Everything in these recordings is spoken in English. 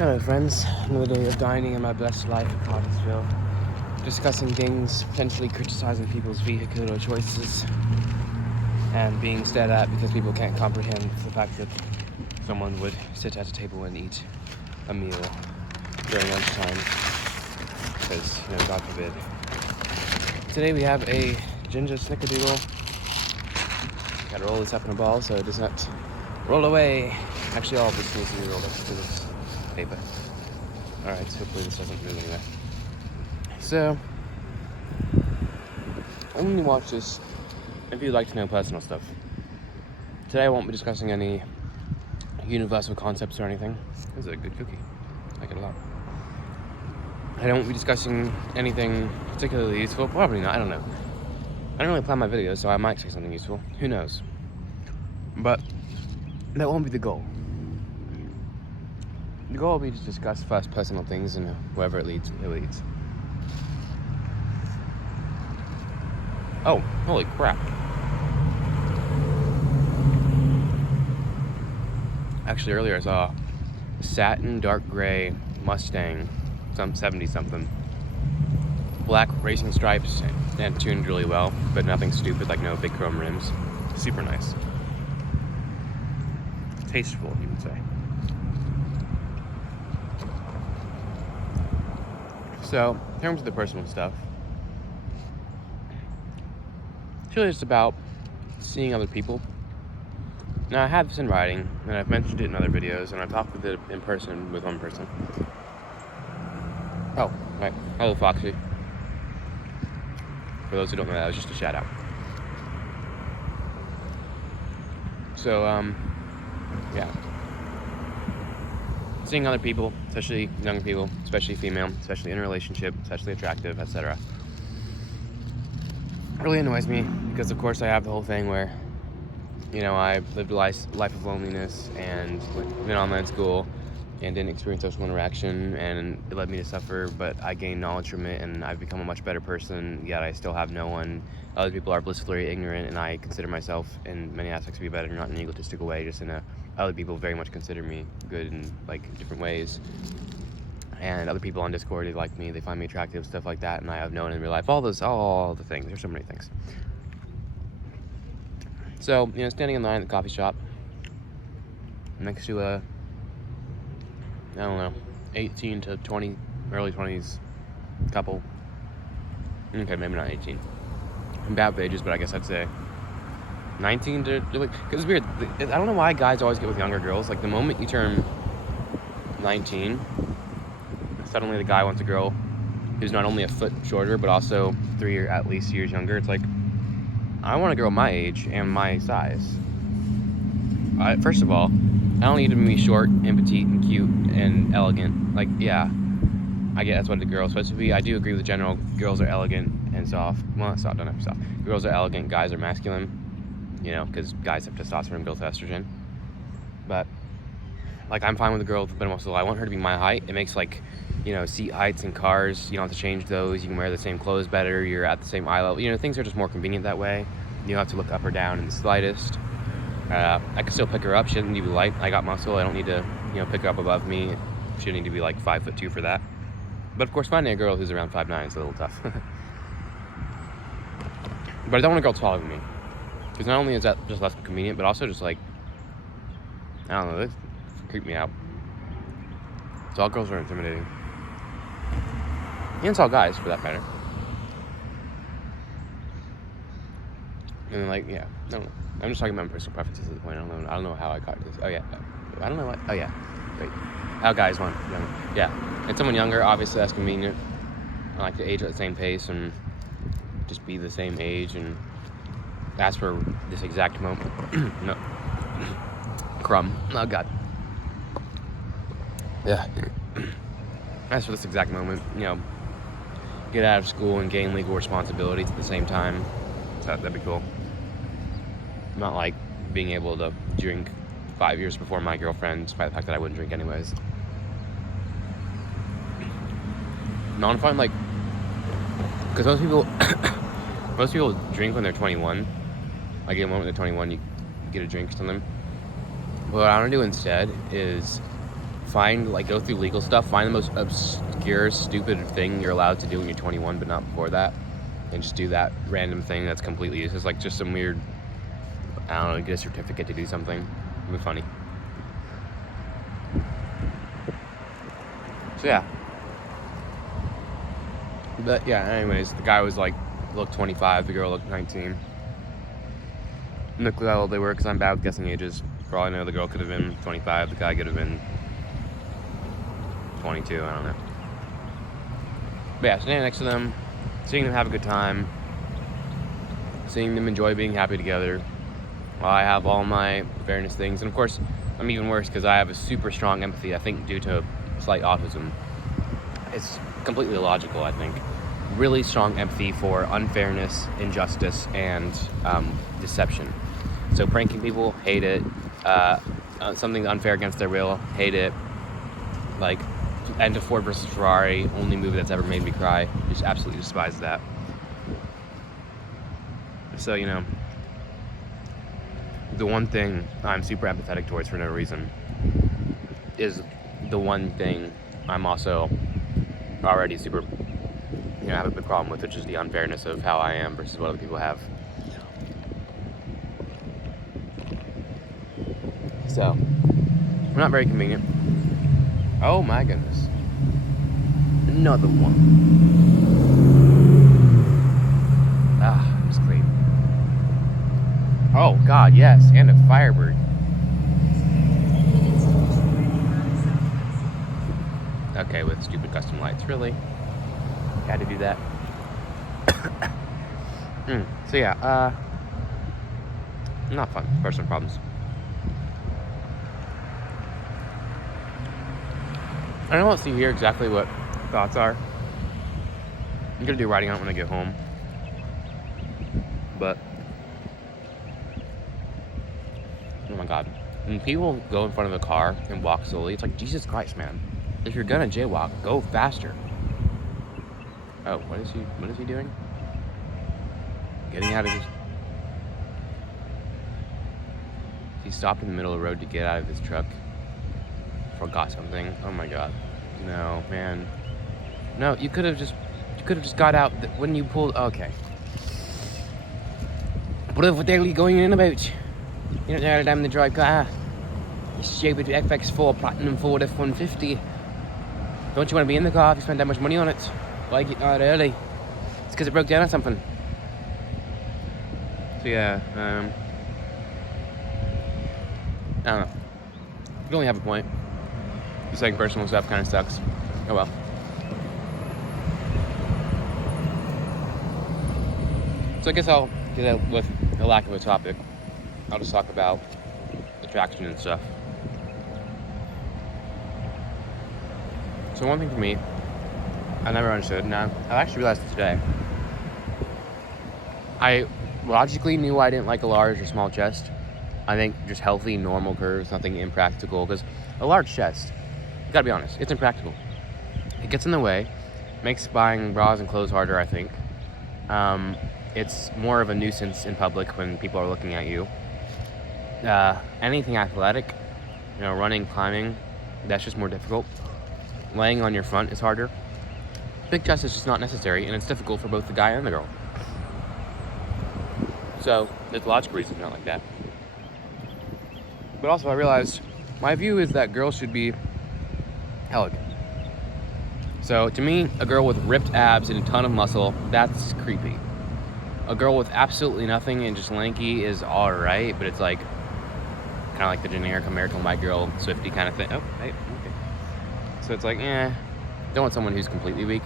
Hello friends, another day of dining in my blessed life at Cartersville, discussing things, potentially criticizing people's vehicular choices, and being stared at because people can't comprehend the fact that someone would sit at a table and eat a meal during lunchtime, because, God forbid. Today we have a ginger snickerdoodle. Gotta roll this up in a ball so it does not roll away. Actually, all of this needs to be rolled up to this paper. Alright, so hopefully this doesn't move anywhere. So, I'm going to watch this if you'd like to know personal stuff. Today I won't be discussing any universal concepts or anything. This is a good cookie. I like it a lot. I won't be discussing anything particularly useful. Probably not, I don't know. I don't really plan my videos, so I might say something useful. Who knows? But that won't be the goal. The goal will be to discuss first personal things, and wherever it leads, it leads. Oh, holy crap. Actually, earlier I saw a satin dark gray Mustang, some 70-something. Black racing stripes and tuned really well, but nothing stupid, like no big chrome rims. Super nice. Tasteful, you would say. So, in terms of the personal stuff, it's really just about seeing other people. Now, I have this in writing, and I've mentioned it in other videos, and I've talked with it in person with one person. Oh, right. Hello, Foxy. For those who don't know, that was just a shout out. So, yeah. Seeing other people, especially young people, especially female, especially in a relationship, especially attractive, etc. really annoys me because, of course, I have the whole thing where, I lived a life of loneliness and went online school and didn't experience social interaction, and it led me to suffer, but I gained knowledge from it, and I've become a much better person, yet I still have no one. Other people are blissfully ignorant, and I consider myself in many aspects to be better, not in an egotistical way, just in a other people very much consider me good in different ways. And other people on Discord, they like me, they find me attractive, stuff like that, and I have no one in real life. All the things. There's so many things. So, standing in line at the coffee shop next to a, 18 to 20, early 20s couple. Okay, maybe not 18. I'm bad with ages, but I guess I'd say 19 to, because it's weird. I don't know why guys always get with younger girls. Like, the moment you turn 19, suddenly the guy wants a girl who's not only a foot shorter, but also 3 or at least years younger. It's like, I want a girl my age and my size. First of all, I don't need to be short and petite and cute and elegant. Like, yeah, I get that's what the girl's supposed to be. I do agree with the general, girls are elegant and soft. Well, not soft, don't have soft. Girls are elegant, guys are masculine. Because guys have testosterone, girls have estrogen. But, I'm fine with a girl with a bit of muscle. I want her to be my height. It makes, seat heights in cars, you don't have to change those. You can wear the same clothes better. You're at the same eye level. Things are just more convenient that way. You don't have to look up or down in the slightest. I can still pick her up. She doesn't need to be light. I got muscle. I don't need to, pick her up above me. She doesn't need to be 5'2" for that. But of course, finding a girl who's around 5'9" is a little tough. But I don't want a girl taller than me. Because not only is that just less convenient, but also just I don't know, this creep me out. So all girls are intimidating. And it's all guys, for that matter. And yeah, I don't know. I'm just talking about my personal preferences at the point. I don't know how I got to this. Oh yeah, I don't know what. Oh yeah, wait. How guys want younger? Yeah, and someone younger, obviously that's convenient. I like to age at the same pace and just be the same age and ask for this exact moment. No, crumb. Oh god. Yeah. As for this exact moment, get out of school and gain legal responsibilities at the same time. So that'd be cool. Not being able to drink 5 years before my girlfriend, despite the fact that I wouldn't drink anyways. No, I'm fine, because most people drink when they're 21. At the moment they're 21, you get a drink or something. What I want to do instead is go through legal stuff, find the most obscure, stupid thing you're allowed to do when you're 21, but not before that, and just do that random thing that's completely useless, like just some weird, I don't know, get a certificate to do something. It'd be funny. So yeah. But yeah, anyways, the guy was like, looked 25, the girl looked 19. Look how old they were, because I'm bad with guessing ages. For all I know, the girl could have been 25, the guy could have been 22, I don't know. But yeah, standing next to them, seeing them have a good time, seeing them enjoy being happy together, while I have all my fairness things. And of course, I'm even worse because I have a super strong empathy, I think due to slight autism. It's completely illogical, I think. Really strong empathy for unfairness, injustice, and deception. So pranking people, hate it. Something unfair against their will, hate it. Like, end of Ford versus Ferrari, only movie that's ever made me cry. Just absolutely despise that. So, you know, the one thing I'm super empathetic towards for no reason is the one thing I'm also already super, have a big problem with, which is the unfairness of how I am versus what other people have. So, we're not very convenient. Oh my goodness. Another one. Ah, it's great. Oh god, yes, and a Firebird. Okay, with stupid custom lights, really? Had to do that. So yeah, not fun. Personal problems. I don't want to hear exactly what thoughts are. I'm gonna do writing on it when I get home. But oh my god, when people go in front of a car and walk slowly, it's like, Jesus Christ, man. If you're gonna jaywalk, go faster. Oh, what is he doing? Getting out of his... He stopped in the middle of the road to get out of his truck. Forgot something. Oh my god. No, man. No, you could have just got out when you pulled... Okay. What the hell are you going in about? You don't know how to damn the drive car. You stupid FX4 Platinum Ford F-150. Don't you want to be in the car if you spend that much money on it? Why get out early? It's because it broke down or something. So yeah, I don't know. You only have a point. Just saying personal stuff kind of sucks. Oh well. So I guess I'll get out with the lack of a topic. I'll just talk about attraction and stuff. So one thing for me, I never understood. Now, I actually realized it today. I logically knew I didn't like a large or small chest. I think just healthy, normal curves, nothing impractical. Because a large chest, you gotta be honest, it's impractical. It gets in the way, makes buying bras and clothes harder, I think. It's more of a nuisance in public when people are looking at you. Anything athletic, running, climbing, that's just more difficult. Laying on your front is harder. Big chest is just not necessary, and it's difficult for both the guy and the girl. So, there's logical reasons not like that. But also, I realized my view is that girls should be elegant. So, to me, a girl with ripped abs and a ton of muscle, that's creepy. A girl with absolutely nothing and just lanky is alright, but it's like, kind of like the generic American white girl, Swiftie kind of thing. Oh, hey, okay. So it's like, don't want someone who's completely weak.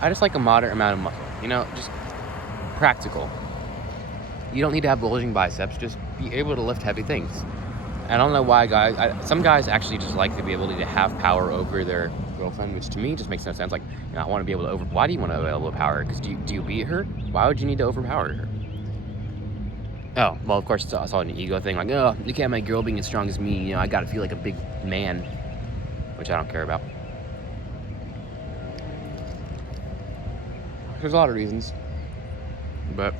I just like a moderate amount of muscle, just practical. You don't need to have bulging biceps, just be able to lift heavy things. I don't know why some guys actually just like the ability to have power over their girlfriend, which to me just makes no sense. Like, I want to be able to why do you want to be able to power her? Because do you beat her? Why would you need to overpower her? Oh, well, of course, it's all an ego thing. Like, oh, you can't make a girl being as strong as me. I got to feel like a big man, which I don't care about. There's a lot of reasons, but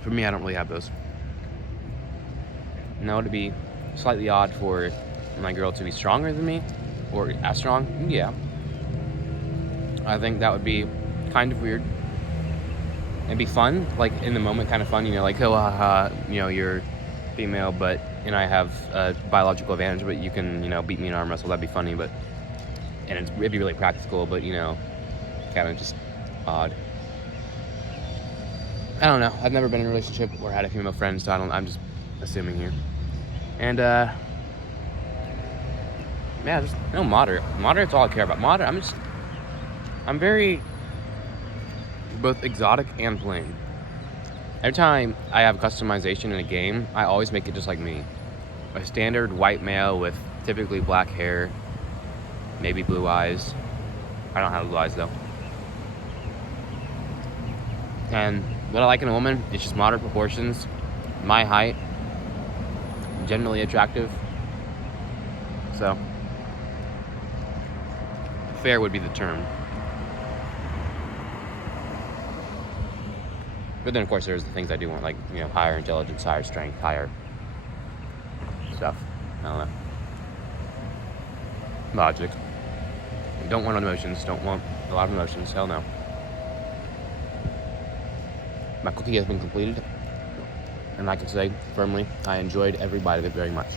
for me, I don't really have those. Now, it'd be slightly odd for my girl to be stronger than me, or as strong, yeah. I think that would be kind of weird. It'd be fun, like in the moment, kind of fun. Like, oh, you're female, but and I have a biological advantage, but you can, beat me in arm wrestle. That'd be funny, but it'd be really practical, but kind of just odd. I don't know. I've never been in a relationship or had a female friend, so I'm just assuming here. And just moderate. Moderate's all I care about. I'm very both exotic and plain. Every time I have customization in a game, I always make it just like me. A standard white male with typically black hair, maybe blue eyes. I don't have blue eyes though. And what I like in a woman is just moderate proportions, my height, generally attractive. So, fair would be the term. But then, of course, there's the things I do want, like, higher intelligence, higher strength, higher stuff. I don't know. Logic. Don't want emotions. Don't want a lot of emotions. Hell no. My cookie has been completed. And I can say firmly, I enjoyed every bite of it very much.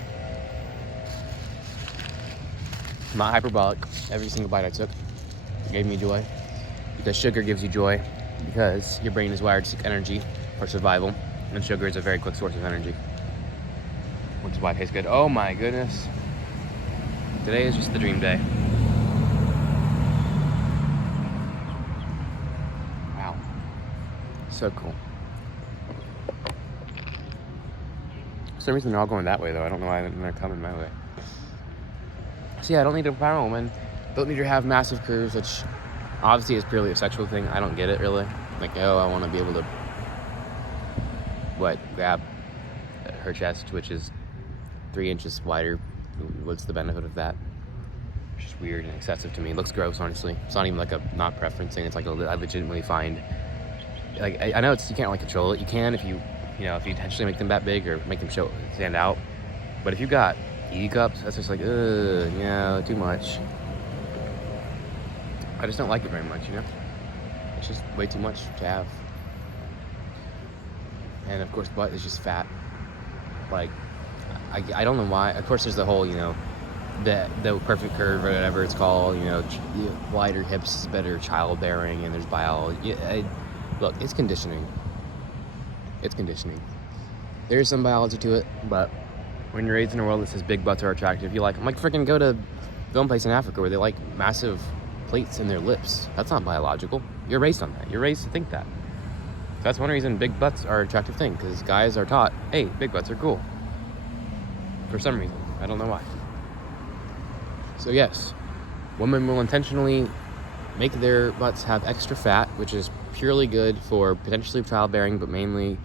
Not hyperbolic. Every single bite I took gave me joy. Because sugar gives you joy. Because your brain is wired to seek energy for survival, and sugar is a very quick source of energy, which is why it tastes good. Oh my goodness. Today is just the dream day. Wow. So cool. For some reason they're all going that way though. I don't know why they're coming my way. So yeah, I don't need a power woman. Don't need to have massive curves, which obviously it's purely a sexual thing. I don't get it really. Like, I want to be able to grab her chest, which is 3 inches wider. What's the benefit of that? It's just weird and excessive to me. It looks gross, honestly. It's not even like a not preference thing. It's like I legitimately find, like, I know you can't control it. You can if you intentionally make them that big or make them stand out. But if you got E cups, that's just like, too much. I just don't like it very much, It's just way too much to have. And of course, butt is just fat. Like, I don't know why. Of course, there's the whole, the perfect curve or whatever it's called. Wider hips is better childbearing, and there's biology. Look, it's conditioning. It's conditioning. There's some biology to it, but when you're raised in a world that says big butts are attractive, I'm like, freaking go to film place in Africa where they like massive plates in their lips. That's not biological. You're raised on that. You're raised to think that. So that's one reason big butts are an attractive thing, because guys are taught, hey, big butts are cool. For some reason. I don't know why. So yes, women will intentionally make their butts have extra fat, which is purely good for potentially childbearing, but mainly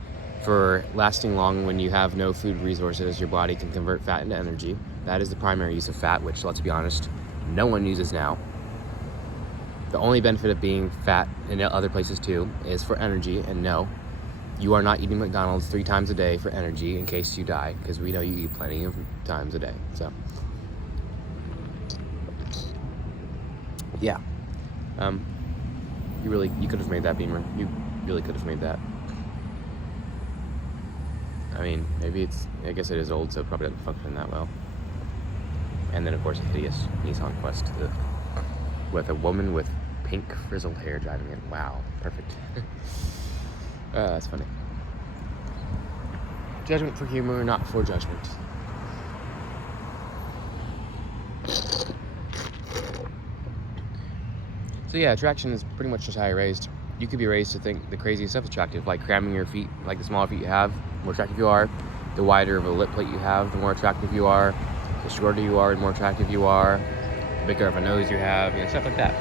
for lasting long when you have no food resources. Your body can convert fat into energy. That is the primary use of fat, which, let's be honest, no one uses now. The only benefit of being fat in other places too is for energy, and no, you are not eating McDonald's 3 times a day for energy in case you die, because we know you eat plenty of times a day. So, yeah. You could have made that, Beamer. You really could have made that. I mean, I guess it is old, so it probably doesn't function that well. And then, of course, a hideous Nissan Quest with a woman with pink frizzled hair driving it. Wow, perfect. That's funny. Judgment for humor, not for judgment. So yeah, attraction is pretty much just how you're raised. You could be raised to think the craziest stuff is attractive, like cramming your feet, like the smaller feet you have, the more attractive you are. The wider of a lip plate you have, the more attractive you are. The shorter you are, the more attractive you are. The bigger of a nose you have, stuff like that.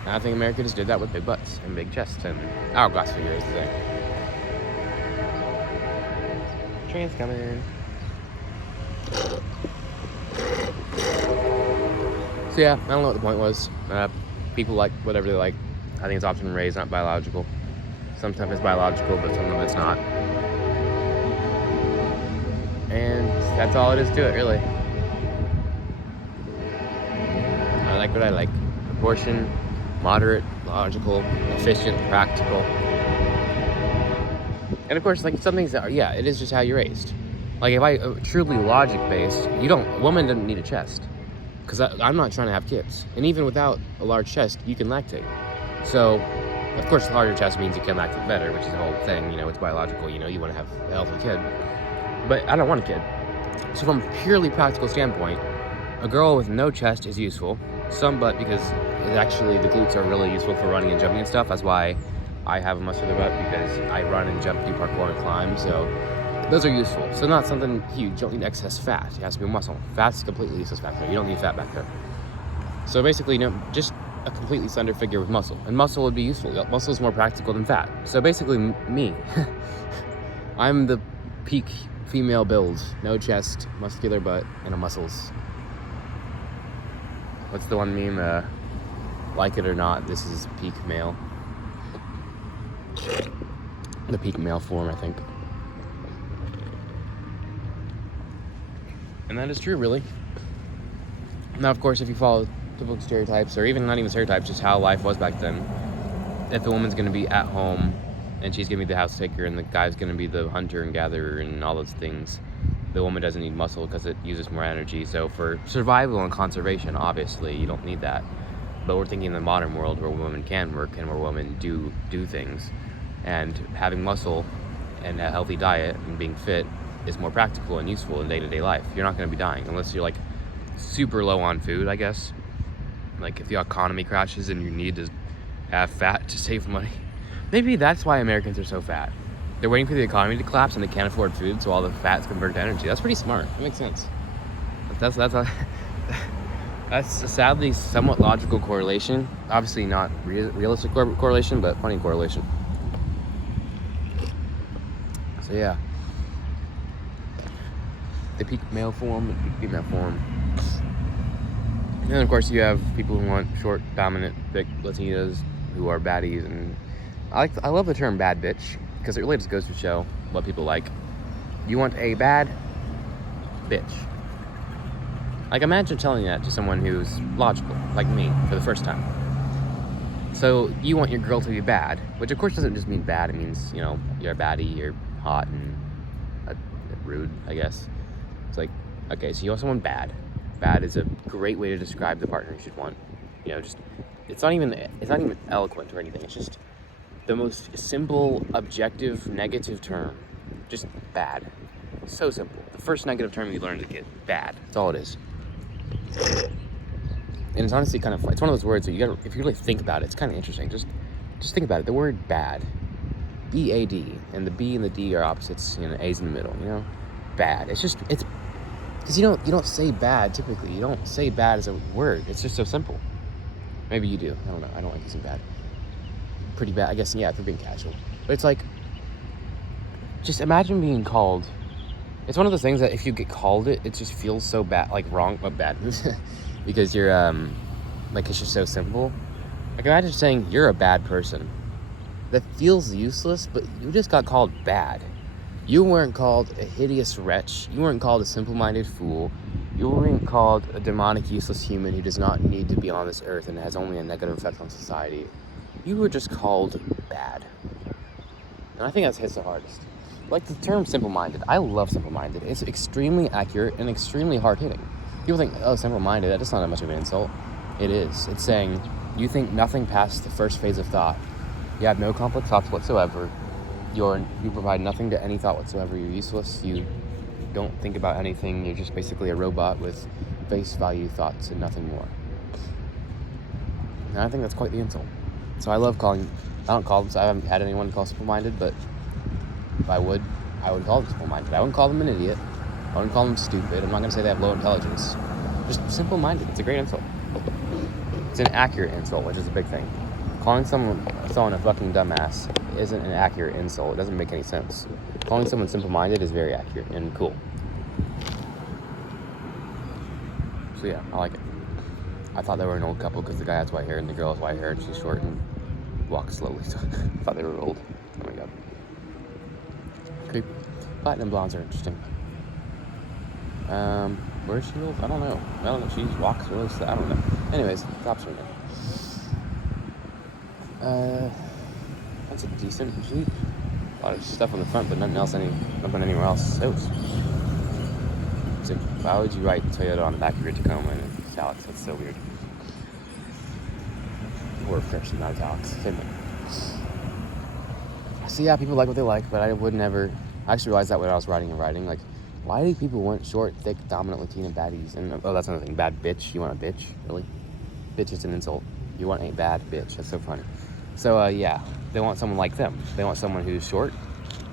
And I think America just did that with big butts and big chests and hourglass figures today. Train's coming. So yeah, I don't know what the point was. People like whatever they like. I think it's often raised, not biological. Sometimes it's biological, but sometimes it's not. And that's all it is to it, really. What I like? Proportion, moderate, logical, efficient, practical. And of course, like some things that are, yeah, it is just how you're raised. Like if I truly logic based, a woman doesn't need a chest. Because I'm not trying to have kids. And even without a large chest, you can lactate. So, of course, the larger chest means you can lactate better, which is the whole thing. It's biological. You want to have a healthy kid. But I don't want a kid. So from a purely practical standpoint, a girl with no chest is useful. Some butt, because the glutes are really useful for running and jumping and stuff. That's why I have a muscular butt, because I run and jump, do parkour and climb. So those are useful. So not something huge. You don't need excess fat. It has to be muscle. Fat's completely useless back there. You don't need fat back there. So basically, just a completely slender figure with muscle. And muscle would be useful. Muscle is more practical than fat. So basically, me. I'm the peak female build. No chest, muscular butt, and a muscles. What's the one meme? Like it or not, this is peak male. The peak male form, I think. And that is true, really. Now, of course, if you follow typical stereotypes, or even not even stereotypes, just how life was back then, if the woman's going to be at home and she's going to be the house taker and the guy's going to be the hunter and gatherer and all those things, the woman doesn't need muscle because it uses more energy. So for survival and conservation, obviously, you don't need that. But we're thinking in the modern world where women can work and where women do things. And having muscle and a healthy diet and being fit is more practical and useful in day-to-day life. You're not going to be dying unless you're like super low on food, I guess. Like if the economy crashes and you need to have fat to save money. Maybe that's why Americans are so fat. They're waiting for the economy to collapse and they can't afford food, so all the fat's converted to energy. That's pretty smart. That makes sense. That's a sadly somewhat logical correlation. Obviously not realistic correlation, but funny correlation. So yeah. The peak male form and peak female form. And then of course you have people who want short, dominant, thick Latinas who are baddies, and I love the term bad bitch because it really just goes to show what people like. You want a bad bitch. Like imagine telling that to someone who's logical, like me, for the first time. So you want your girl to be bad, which of course doesn't just mean bad, it means, you're a baddie, you're hot and rude, I guess. It's like, okay, so you want someone bad. Bad is a great way to describe the partner you should want. It's not even eloquent or anything. It's just the most simple, objective, negative term. Just bad. So simple. The first negative term you learn to get, bad. That's all it is. And it's honestly kind of, it's one of those words that if you really think about it, it's kind of interesting. Just think about it. The word bad, B-A-D, and the B and the D are opposites. A's in the middle. Bad. It's because you don't say bad typically. You don't say bad as a word. It's just so simple. Maybe you do. I don't know. I don't like using bad. Pretty bad, I guess. Yeah, if you're being casual. But it's like, just imagine being called. It's one of those things that if you get called it just feels so bad, like wrong, but bad, because you're it's just so simple. Like imagine saying you're a bad person. That feels useless, but you just got called bad. You weren't called a hideous wretch. You weren't called a simple-minded fool. You weren't called a demonic, useless human who does not need to be on this earth and has only a negative effect on society. You were just called bad. And I think that hits the hardest. Like the term simple-minded. I love simple-minded. It's extremely accurate and extremely hard-hitting. People think, oh, simple-minded, that's not that much of an insult. It is. It's saying you think nothing past the first phase of thought. You have no complex thoughts whatsoever. You provide nothing to any thought whatsoever. You're useless. You don't think about anything. You're just basically a robot with face value thoughts and nothing more. And I think that's quite the insult. So I don't call them, I haven't had anyone call simple-minded, but if I would call them simple-minded. I wouldn't call them an idiot. I wouldn't call them stupid. I'm not going to say they have low intelligence. Just simple-minded. It's a great insult. It's an accurate insult, which is a big thing. Calling someone a fucking dumbass isn't an accurate insult. It doesn't make any sense. Calling someone simple-minded is very accurate and cool. So yeah, I like it. I thought they were an old couple because the guy has white hair and the girl has white hair and she's short and walks slowly. So I thought they were old. Oh my god. Okay. Platinum blondes are interesting. where she lives? I don't know. She walks really slow. I don't know. Anyways, cops are there. That's a decent Jeep. A lot of stuff on the front, but nothing anywhere else. So why would you write Toyota on the back of your Tacoma in italics? That's so weird. Or first, not italics. Same thing. So yeah, people like what they like, but I would never. I actually realized that when I was writing. Like, why do people want short, thick, dominant Latina baddies? And that's another thing. Bad bitch. You want a bitch? Really? Bitch is an insult. You want a bad bitch. That's so funny. So yeah, they want someone like them. They want someone who's short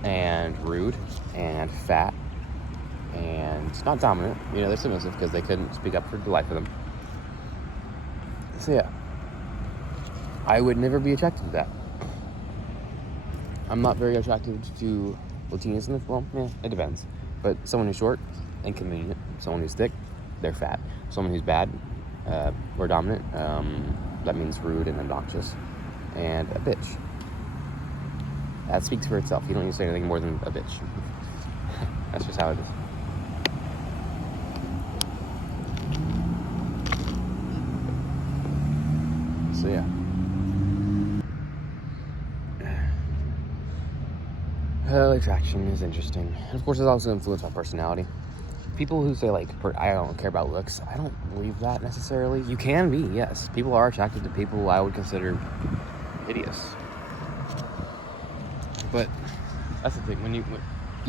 and rude and fat and not dominant. They're submissive because they couldn't speak up for the life of them. So yeah, I would never be attracted to that. I'm not very attracted to Latinas in this. Well, yeah, it depends. But someone who's short, inconvenient. Someone who's thick, they're fat. Someone who's bad or dominant, that means rude and obnoxious. And a bitch. That speaks for itself. You don't need to say anything more than a bitch. That's just how it is. So yeah. Attraction is interesting. And of course, it's also influenced by personality. People who say, I don't care about looks, I don't believe that necessarily. You can be, yes. People are attracted to people I would consider hideous. But that's the thing. When you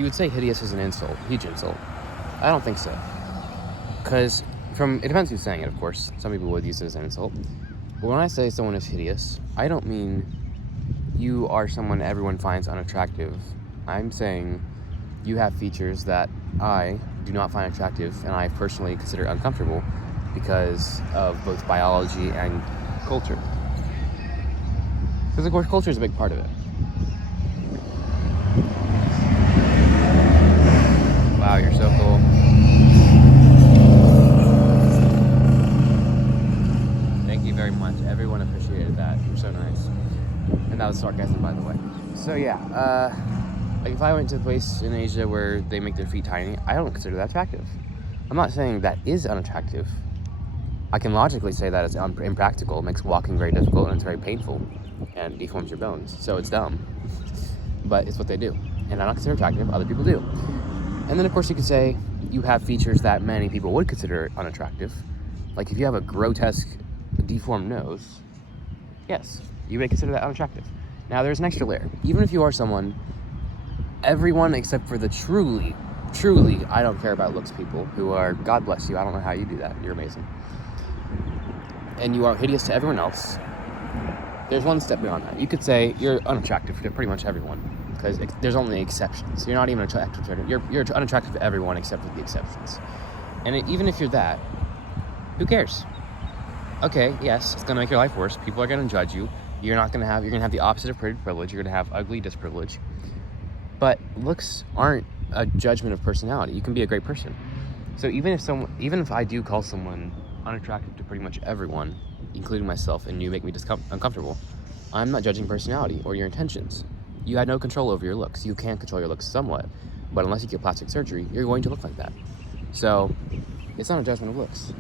would say hideous is an insult, huge insult. I don't think so. Because it depends who's saying it, of course. Some people would use it as an insult. But when I say someone is hideous, I don't mean you are someone everyone finds unattractive. I'm saying you have features that I do not find attractive and I personally consider uncomfortable because of both biology and culture. Because of course culture is a big part of it. Wow, you're so cool. Thank you very much. Everyone appreciated that. You're so nice. And that was sarcasm, by the way. So yeah, if I went to a place in Asia where they make their feet tiny, I don't consider that attractive. I'm not saying that is unattractive. I can logically say that it's impractical. It makes walking very difficult and it's very painful and deforms your bones. So it's dumb. But it's what they do. And I don't consider attractive. Other people do. And then, of course, you could say you have features that many people would consider unattractive. Like if you have a grotesque, deformed nose, yes, you may consider that unattractive. Now, there's an extra layer. Even if you are someone, everyone except for the truly, I don't care about looks people who are, God bless you, I don't know how you do that, you're amazing. And you are hideous to everyone else. There's one step beyond that. You could say you're unattractive to pretty much everyone because there's only exceptions. You're not even attractive to you're unattractive to everyone except for the exceptions. And even if you're that, who cares? Okay, yes, it's gonna make your life worse. People are gonna judge you. You're gonna have the opposite of pretty privilege. You're gonna have ugly disprivilege. But looks aren't a judgment of personality. You can be a great person. So even if I do call someone unattractive to pretty much everyone, including myself, and you make me uncomfortable, I'm not judging personality or your intentions. You had no control over your looks. You can control your looks somewhat, but unless you get plastic surgery, you're going to look like that. So it's not a judgment of looks.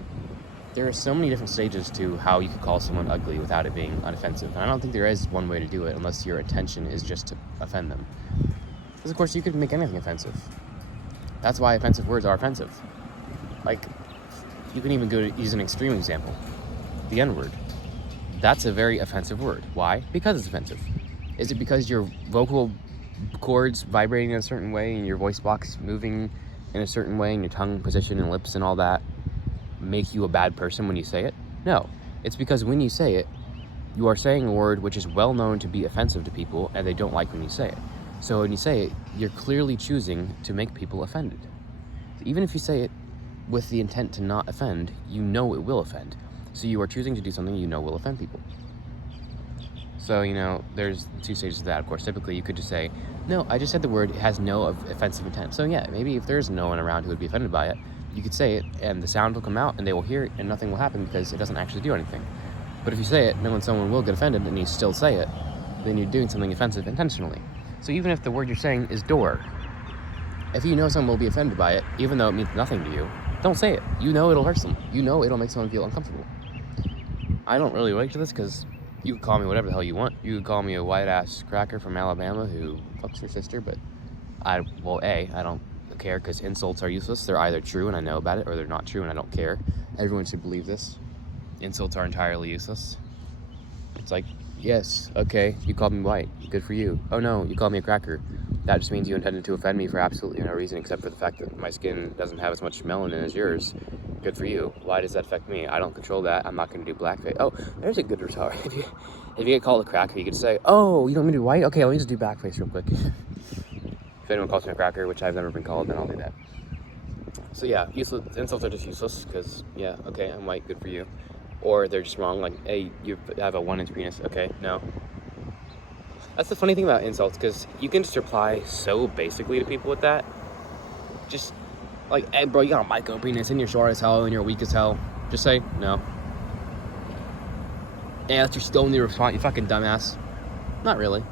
There are so many different stages to how you could call someone ugly without it being unoffensive. And I don't think there is one way to do it unless your intention is just to offend them. Because of course you could make anything offensive. That's why offensive words are offensive. Like, you can even use an extreme example. The N-word. That's a very offensive word. Why? Because it's offensive. Is it because your vocal cords vibrating in a certain way and your voice box moving in a certain way and your tongue position and lips and all that make you a bad person when you say it? No. It's because when you say it, you are saying a word which is well known to be offensive to people and they don't like when you say it. So when you say it, you're clearly choosing to make people offended. So even if you say it with the intent to not offend, you know it will offend. So you are choosing to do something you know will offend people. So, there's two stages of that, of course. Typically, you could just say, no, I just said the word, it has no offensive intent. So yeah, maybe if there's no one around who would be offended by it, you could say it, and the sound will come out, and they will hear it, and nothing will happen because it doesn't actually do anything. But if you say it, then when someone will get offended, and you still say it, then you're doing something offensive intentionally. So even if the word you're saying is door, if you know someone will be offended by it, even though it means nothing to you, Don't say it. You know it'll hurt them. You know it'll make someone feel uncomfortable. I don't really relate to this because you can call me whatever the hell you want. You can call me a white-ass cracker from Alabama who fucks your sister, but I don't care because insults are useless. They're either true and I know about it, or they're not true and I don't care. Everyone should believe this. Insults are entirely useless. It's like, yes, okay, you called me white. Good for you. Oh no, you called me a cracker. That just means you intended to offend me for absolutely no reason except for the fact that my skin doesn't have as much melanin as yours. Good for you. Why does that affect me? I don't control that. I'm not going to do blackface. Oh, there's a good retard. If you get called a cracker, you could say, oh, you don't want me to do white? Okay, let me just do blackface real quick. If anyone calls me a cracker, which I've never been called, then I'll do that. So yeah, useless. Insults are just useless because, yeah, okay, I'm white. Good for you. Or they're just wrong, like, hey, you have a 1-inch penis. Okay, no. That's the funny thing about insults, because you can just reply so basically to people with that. Just, like, hey, bro, you got a micro penis, and you're short as hell, and you're weak as hell. Just say, no. Yeah, that's your only response, you fucking dumbass. Not really.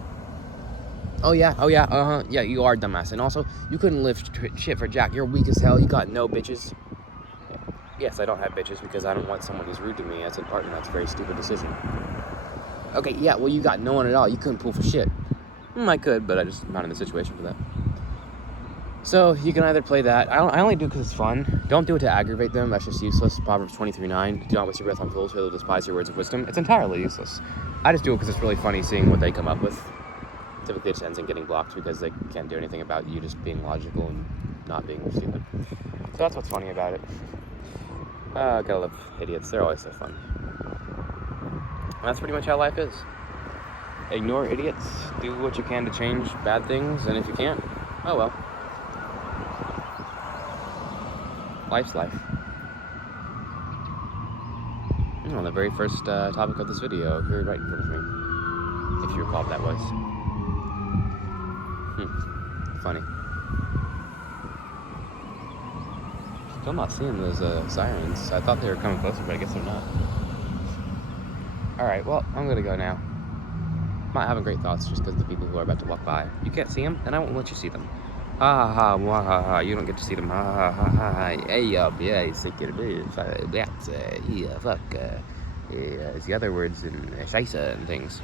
Oh yeah, yeah, you are a dumbass. And also, you couldn't lift shit for Jack. You're weak as hell, you got no bitches. Yes, I don't have bitches because I don't want someone who's rude to me as a partner. That's a very stupid decision. Okay, yeah, well, you got no one at all. You couldn't pull for shit. I could, but I'm just not in the situation for that. So, you can either play that. I only do it because it's fun. Don't do it to aggravate them. That's just useless. Proverbs 23:9. Do not waste your breath on fools, for they'll despise your words of wisdom. It's entirely useless. I just do it because it's really funny seeing what they come up with. Typically, it just ends in getting blocked because they can't do anything about you just being logical and not being stupid. So that's what's funny about it. Gotta love idiots. They're always so fun. And that's pretty much how life is. Ignore idiots. Do what you can to change bad things. And if you can't, oh well. Life's life. On the very first topic of this video, here right in front of me. If you recall what that was. Funny. Still not seeing those sirens. I thought they were coming closer, but I guess they're not. Alright, well, I'm gonna go now. I'm not having great thoughts just because the people who are about to walk by. You can't see them, and I won't let you see them. Ha ha, mwah, ha ha, you don't get to see them. Ha ha ha ha. Hey, yeah, sick it is. That's, yeah, fuck. It's the other words in Scheisse and things.